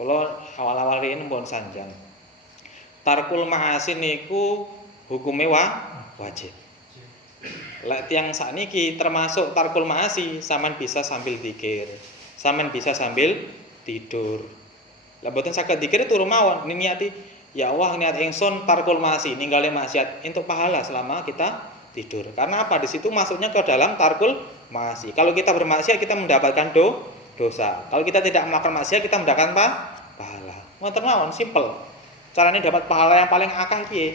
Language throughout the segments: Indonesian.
Kula awal-awal riyen pun sanjang. Tarkul ma'asi niku hukume wajib. Lek tiyang sakniki termasuk tarkul ma'asi, sampean bisa sambil zikir, sampean bisa sambil tidur. Lah mboten saged zikir turu mawon, niati ya Allah niat ingsun tarkul ma'asi, ninggali maksiat untuk pahala selama kita tidur. Karena apa? Di situ masuknya ke dalam tarkul ma'asi. Kalau kita bermaksiat kita mendapatkan dosa. Kalau kita tidak melakukan maksiat kita mendapatkan pahala. Ngoten mawon, simpel. Carane dapat pahala yang paling akeh piye?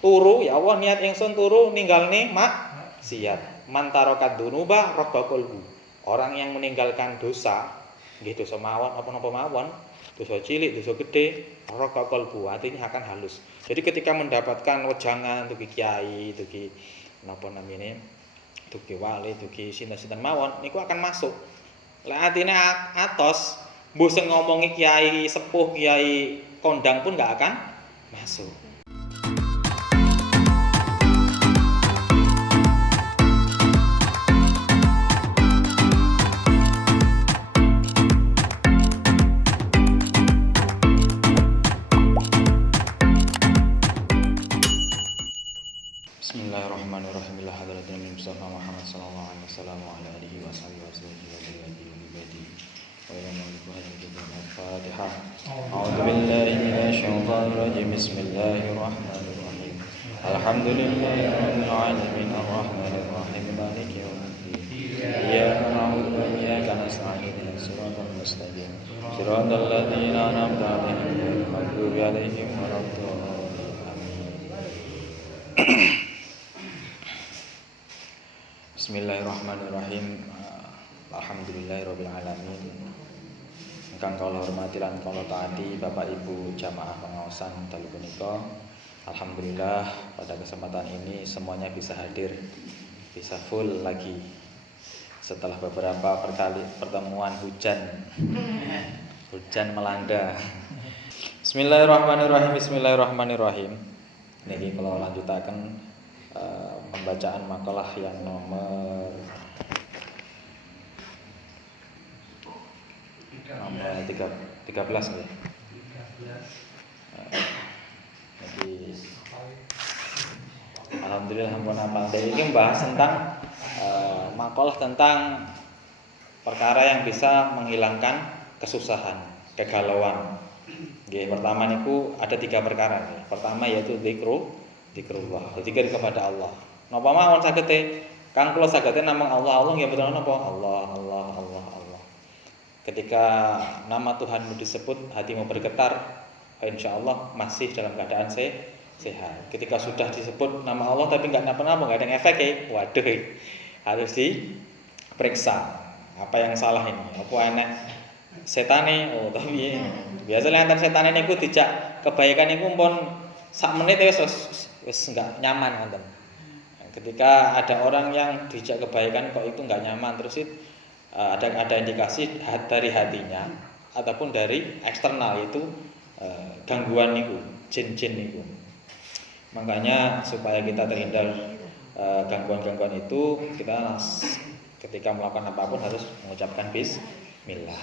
Turu, ya Allah niat ingsun turu ninggalne maksiat. Man tarokat dunuba rabbaqulbu. Orang yang meninggalkan dosa, nggih dosa mawon apa-apa mawon, dosa cilik, dosa gede, rabbaqulbu artinya akan halus. Jadi ketika mendapatkan wejangan dugi kiai, dugi napa namine? Dugi wali, dugi sinten-sinten mawon niku akan masuk. Lek atine atos, mbuh sing ngomongi kiai sepuh, kiai kondang pun nggak akan masuk. Bismillahirrahmanirrahim. La hadratin min Mustafa Muhammad sallallahu alaihi wasallam wa ala alihi wa sahbihi wa sallam. Al-Fatihah. A'udzu billahi minasy syaithanir rajim. Bismillahirrahmanirrahim. Alhamdulillahirabbil alamin arrahmanir rahim maliki yaumiddin. Iyyaka na'budu wa iyyaka nasta'in ihdinas siratal mustaqim. Siratal ladzina an'amta 'alaihim ghairil maghdubi 'alaihim waladdallin. Amin. Bismillahirrahmanirrahim. Alhamdulillahirabbil alamin. Ingkang kula hormati lan kula taati Bapak Ibu jamaah pengaosan dalu punika. Alhamdulillah pada kesempatan ini semuanya bisa hadir, bisa full lagi setelah beberapa pertemuan hujan melanda. Bismillahirrahmanirrahim. Bismillahirrahmanirrahim. Niki kula lanjutaken pembacaan makalah yang nomor 13 ya. Jadi alhamdulillah ampun apal. Ini membahas tentang makalah tentang perkara yang bisa menghilangkan kesusahan, kegalauan. Nggih, pertama niku ada 3 perkara. Pertama yaitu zikrullah, zikir kepada Allah. Napa mawon sagete? Kang kula sagete namung Allah nggih betul napa? Allah. Ketika nama Tuhanmu disebut, hatimu bergetar, insyaallah masih dalam keadaan sehat. Ketika sudah disebut nama Allah tapi enggak napa-napa, enggak ada efek waduh, harus diperiksa. Apa yang salah ini? Apa enak setane? Oh, tapi biasanya enten setane niku dijak kebaikan niku pun sak menit wis enggak nyaman ngoten. Ketika ada orang yang dijak kebaikan kok itu enggak nyaman, terus ada indikasi dari hatinya ataupun dari eksternal itu gangguan niku, jin-jin niku. Makanya supaya kita terhindar gangguan-gangguan itu, kita ketika melakukan apapun harus mengucapkan bismillah.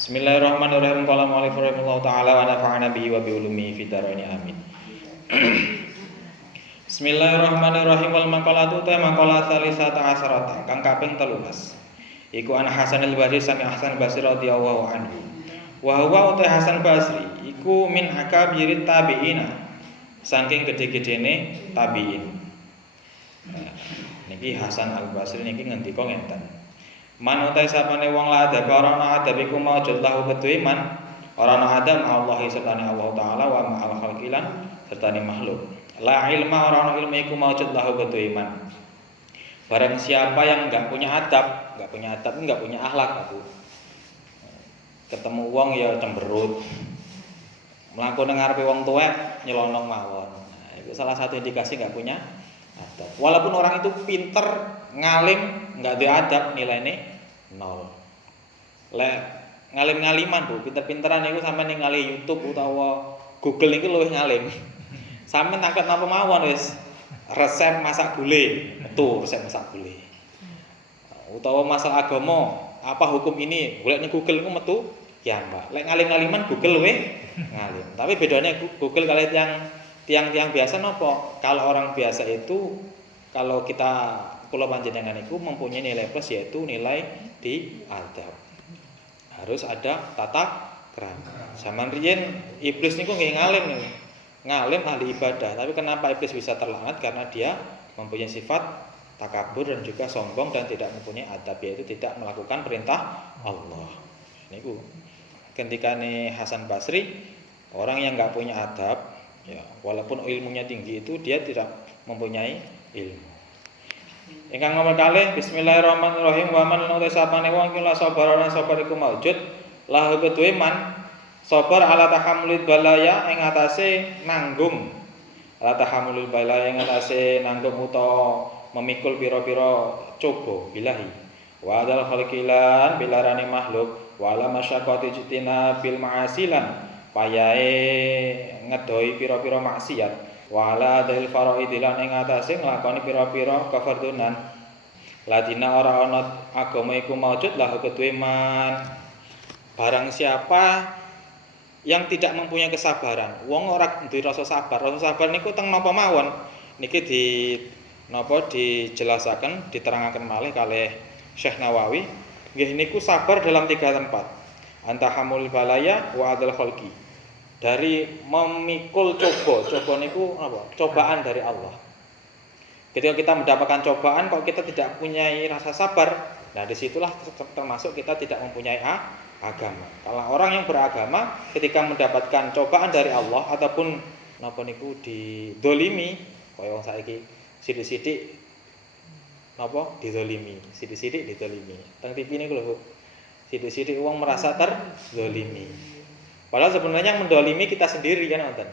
Bismillahirrahmanirrahim. Qala mu'allif rahimahullahu taala wa nafa'ana bihi wa bi ulumihi fid dharain amin. Bismillahirrahmanirrahim. Wal maqalatu ta maqalah salisata asarata kang kaping 13. Iku ana Hasan al-Basri sami Hasan al-Basri radhiyallahu anhu. Wa huwa uta Hasan Basri iku min akabirit tabi'ina. Saking gede-gedene tabi'in. Niki Hasan al-Basri niki ngendika ngenten. Man uta sapane wong la adab ora ana adab iku maujud lahu kedue man ora ana adab Allah sertane Allah taala wa ma'al khalqilan sertane makhluk. La ilma ora ana ilmu iku maujud lahu kedue man. Barang siapa yang enggak punya adab, enggak punya akhlak aku. Ketemu wong ya cemberut. Mlaku nang ngarepe wong tuwek nyelonong mawon. Nah, itu salah satu indikasi enggak punya adab. Walaupun orang itu pinter, ngalim, enggak ada adab, nilainya 0. Lek ngalim-ngaliman Bu, pinter-pinteran niku sampeyan ningali YouTube utawa Google niku luwih ngalim. Sampeyan tangkep napa mawon wis resep masak gulai, metu resep masak gulai. Utawa masalah agama, apa hukum ini? Golek ning Google niku metu kiambak. Lek ngalim-ngaliman Google we ngalim. Tapi bedanya Google kali tiang-tiang biasa nopo? Kalau orang biasa itu kalau kita kula panjenengan itu mempunyai nilai plus yaitu nilai di adab. Harus ada tata krama. Zaman riyen iblis niku nggih ngalim niku. Ngalim ahli ibadah, tapi kenapa iblis bisa terlaknat? Karena dia mempunyai sifat takabur dan juga sombong dan tidak mempunyai adab, yaitu tidak melakukan perintah Allah. Niku ketika nih Hasan Basri, orang yang nggak punya adab, ya walaupun ilmunya tinggi itu dia tidak mempunyai ilmu. Ingkang nomor kalih Bismillahirrahmanirrahim wa man nuti sapane wong kula sabarana sabar iku maujud lahu kedue man sabar ala tahammulil balaya ing atase nanggung ala tahammulil balaya ing atase nanggung utawa memikul pira-pira coba bilahi wa dal khalqilan bilarani makhluk wala masyaqqati jitina bil ma'asilan payae ngedoi pira-pira maksiat wala dalil faraidilan ing atase nglakoni pira-pira kefardunan ladina ora ana agama iku maujud lahu kedue man barang siapa yang tidak mempunyai kesabaran wong ora duwe rasa sabar niku teng napa mawon niki dijelasaken diterangaken malih kalih Syekh Nawawi nggih niku sabar dalam 3 tempat antahamul balaya wa adal khalqi dari memikul coba niku apa cobaan dari Allah. Ketika kita mendapatkan cobaan kok kita tidak punya rasa sabar, nah disitulah termasuk kita tidak mempunyai agama. Kalau orang yang beragama ketika mendapatkan cobaan dari Allah ataupun napa niku didolimi kaya wong saiki sithik-sithik napa didolimi, sithik-sithik didolimi. Teng TV niku lho, sithik-sithik wong merasa terzolimi. Padahal sebenarnya yang mendolimi kita sendiri kan wonten.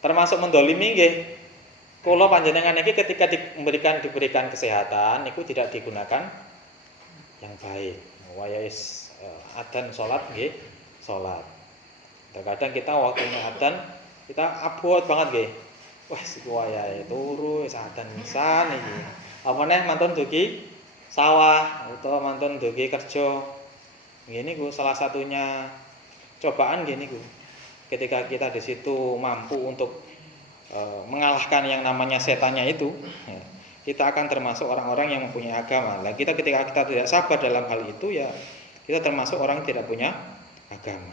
Termasuk mendolimi nggih kula panjenengan iki ketika diberikan kesehatan niku tidak digunakan yang baik. Waya wis adzan salat nggih, salat. Terkadang kita waktu adzan kita abot banget nggih. Wes iku wayahe turu wis adzan pisan iki. Apa neh mantun dugi sawah utawa mantun dugi kerja. Nggih niku salah satunya cobaan gini niku. Ketika kita di situ mampu untuk mengalahkan yang namanya setannya itu, ya, kita akan termasuk orang-orang yang mempunyai agama. Nah, ketika kita tidak sabar dalam hal itu ya kita termasuk orang yang tidak punya agama.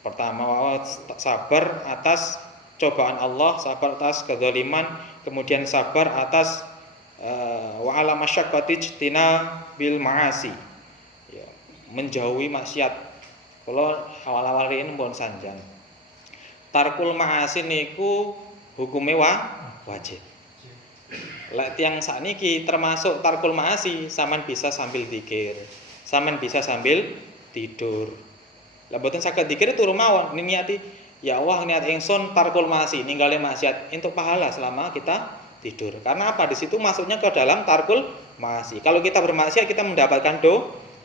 Pertama sabar atas cobaan Allah, sabar atas kezaliman, kemudian sabar atas wa ala masyaqqati ijtina bil ma'asi. Ya, menjauhi maksiat. Kalau awal-awal ini pun sanjang. Tarkul ma'asi niku hukume wajib. Lek tiyang sakniki termasuk tarkul ma'asi, sampean bisa sambil zikir, sampean bisa sambil tidur. Lah mboten saged zikir turu mawon, niati ya Allah niat ingsun tarkul ma'asi, ninggalin maksiat untuk pahala selama kita tidur. Karena apa? Di situ masuknya ke dalam tarkul ma'asi. Kalau kita bermaksiat kita mendapatkan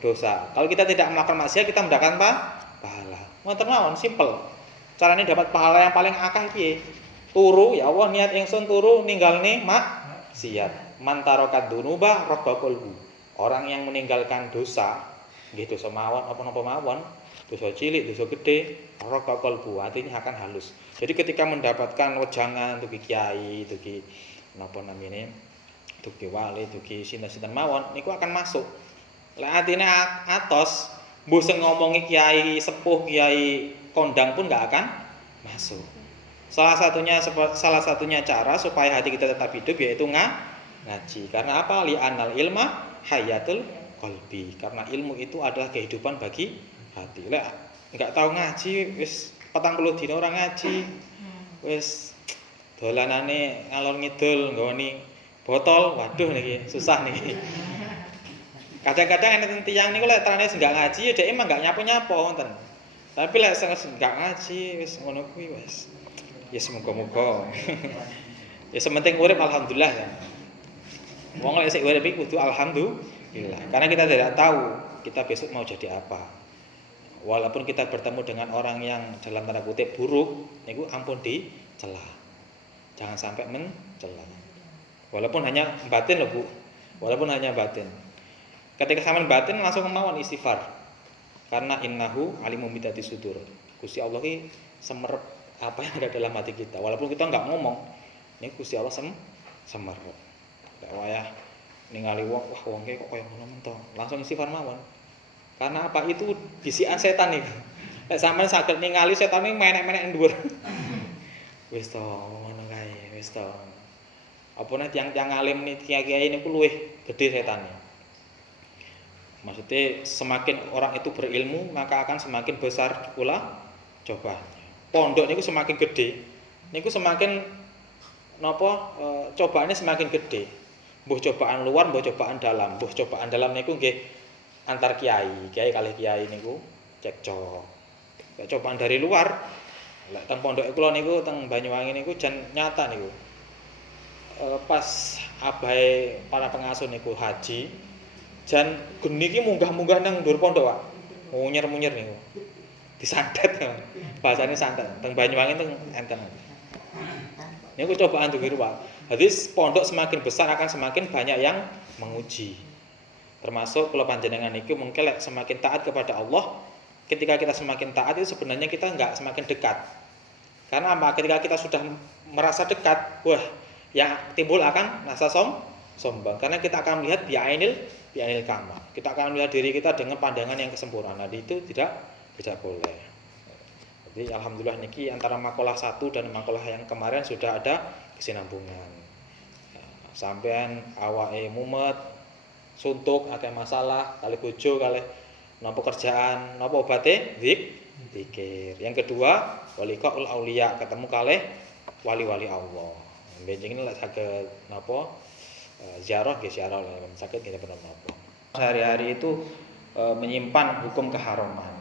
dosa. Kalau kita tidak melakukan maksiat kita mendapatkan pahala. Ngoten mawon, simpel. Carane dapat pahala yang paling akeh piye? Turu, ya Allah niat ingsun turu ninggalne maksiat. Man tarokat dunuba raqa qalbu. Orang yang meninggalkan dosa, nggih dosa mawon apa-apa mawon, dosa cilik, dosa gede, raqa qalbu, hatinya akan halus. Jadi ketika mendapatkan wejangan dugi kiai, dugi napa namine? Dugi wali, dugi sinten-sinten mawon niku akan masuk. Lek atine atos, mbuh sing ngomongi kiai sepuh, kiai kondang pun enggak akan masuk. Salah satunya cara supaya hati kita tetap hidup yaitu ngaji. Karena apa? Li anal ilma hayatul qalbi. Karena ilmu itu adalah kehidupan bagi hati. Lek enggak tahu ngaji wis 40 dina ora ngaji. Wis dolanane ngalor ngidul nggoni botol. Waduh niki susah niki. Kadang-kadang enten tiyang niku lek terane enggak ngaji ya dhek emang enggak nyapo-nyapo wonten. Tapi lek sing enggak ngaji wis ngono kuwi wis. Ya semoga-moga. Ya sementing urip alhamdulillah ya. Wong lek sik urip iki kudu alhamdulillah. Karena kita tidak tahu kita besok mau jadi apa. Walaupun kita bertemu dengan orang yang dalam tanda kutip buruk, niku ampun dicela. Jangan sampai mencela. Walaupun hanya batin loh Bu. Walaupun hanya batin. Ketika sampean batin langsung kemauan istighfar. Karena innahu alimum bidati sudur. Gusti Allah ki semerep apa yang ada dalam hati kita. Walaupun kita nggak ngomong, ini Gusti Allah semerep. Lek wayah ningali wong, wah wong kok kaya ngono men to. Langsung istighfar mawon. Karena apa itu bisikan setan iki. Lek sampean saged ningali setan iki menek-menek dhuwur. Wis to, ngono kae, wis to. Apa nek tiyang-tiyang alim nih kiai-kiai niku luwih gedhe setane. Maksudnya semakin orang itu berilmu maka akan semakin besar pula cobaan. Pondok niku semakin gede, niku semakin cobaannya semakin gede. Mbuh cobaan luar, mbuh cobaan dalam. Mbuh cobaan dalam niku nggih antar kiai kalih kiai niku cekcok. Cobaan dari luar, lek teng pondok kula niku teng Banyuwangi niku jan nyata niku. Pas abahe para pengasuh niku haji jan geni iki munggah-munggah nang dhuwur pondok, Pak. Munyer-munyer niku. Disantet ya. Bahasane santet. Teng Banyuwangi teng enten. Niku cobaan dhuwur, Pak. Jadi pondok semakin besar akan semakin banyak yang menguji. Termasuk kula panjenengan iki mungkin semakin taat kepada Allah, ketika kita semakin taat itu sebenarnya kita enggak semakin dekat. Karena apa? Ketika kita sudah merasa dekat, wah, yang timbul akan rasa sombong. Karena kita akan melihat bi'ainil kamal. Kita akan melihat diri kita dengan pandangan yang kesempurnaan. Itu tidak boleh. Jadi alhamdulillah niki antara makalah 1 dan makalah yang kemarin sudah ada kesinambungan. Sampean awake mumet, suntuk, akeh masalah, kali bojo, kali napa kerjaan, napa obate? Zikir. Yang kedua, waliqaul auliya, ketemu kalih wali-wali Allah. Benjing lek saged napa ziarah nggih ziarah, sakit nggih pun napa. Sehari-hari itu menyimpan hukum keharaman.